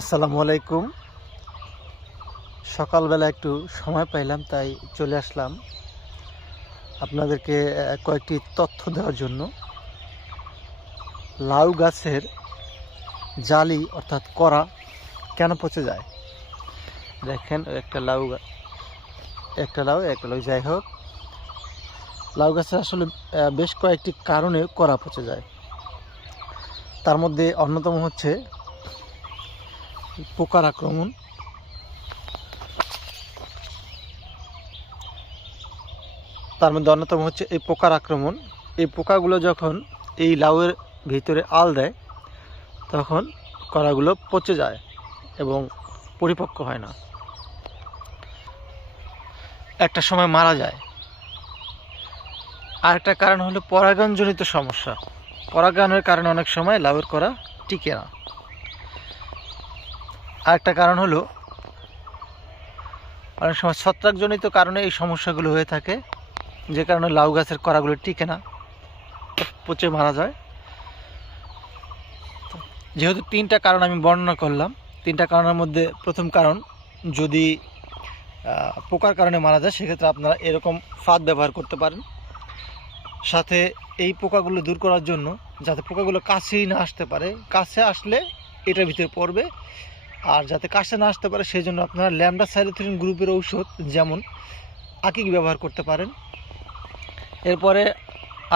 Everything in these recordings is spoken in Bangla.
আসসালামু আলাইকুম। সকালবেলা একটু সময় পাইলাম, তাই চলে আসলাম আপনাদেরকে কয়েকটি তথ্য দেওয়ার জন্য। লাউ গাছের জালি অর্থাৎ করা কেন পচে যায়? দেখেন, একটা লাউ যাই হোক, লাউ গাছের আসলে বেশ কয়েকটি কারণে করা পচে যায়। তার মধ্যে অন্যতম হচ্ছে পোকার আক্রমণ। এই পোকার আক্রমণ। এই পোকাগুলো যখন এই লাউয়ের ভিতরে আল দেয়, তখন কলাগুলো পচে যায় এবং পরিপক্ক হয় না, একটা সময় মারা যায়। আরেকটা কারণ হলো পরাগায়নজনিত সমস্যা। পরাগায়নের কারণে অনেক সময় লাউয়ের করা টিকে না। আরেকটা কারণ হলো অনেক সময় ছত্রাকজনিত কারণে এই সমস্যাগুলো হয়ে থাকে, যে কারণে লাউ গাছের কড়াগুলো টিকে না, পচে মারা যায়। যেহেতু তিনটা কারণ আমি বর্ণনা করলাম, তিনটা কারণের মধ্যে প্রথম কারণ যদি পোকার কারণে মারা যায়, সেক্ষেত্রে আপনারা এরকম ফাঁদ ব্যবহার করতে পারেন। সাথে এই পোকাগুলো দূর করার জন্য, যাতে পোকাগুলো কাছেই না আসতে পারে, কাছে আসলে এটার ভিতরে পড়বে, আর যাতে কাছে না আসতে পারে সেই জন্য আপনারা ল্যামডা সাইলোথিলিন গ্রুপের ঔষধ যেমন আকিক ব্যবহার করতে পারেন। এরপরে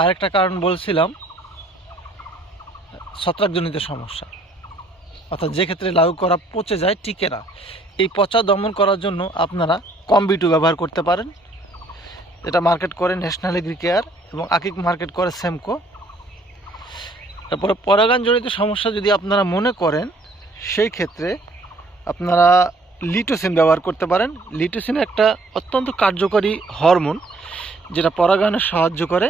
আরেকটা কারণ বলছিলাম ছত্রাকজনিত সমস্যা, অর্থাৎ যে ক্ষেত্রে লাউ করা পচে যায়, টিকে না। এই পচা দমন করার জন্য আপনারা কম্বিটু ব্যবহার করতে পারেন, এটা মার্কেট করে ন্যাশনাল এগ্রিকেয়ার, এবং আকিক মার্কেট করে সেমকো। তারপরে পরাগায়নজনিত সমস্যা যদি আপনারা মনে করেন, সেই ক্ষেত্রে আপনারা লিটোসিন ব্যবহার করতে পারেন। লিটোসিন একটা অত্যন্ত কার্যকরী হরমোন, যেটা পরাগায়নে সাহায্য করে।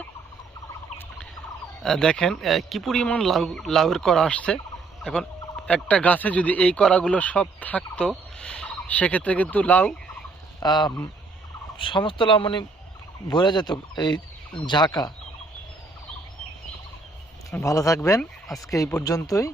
দেখেন কি পরিমাণ লাউয়ের করা আসছে। এখন একটা গাছে যদি এই করাগুলো সব থাকতো, সেক্ষেত্রে কিন্তু লাউ সমস্ত লাউ মানে ভরে যেত এই ঝাঁকা। ভালো থাকবেন, আজকে এই পর্যন্তই।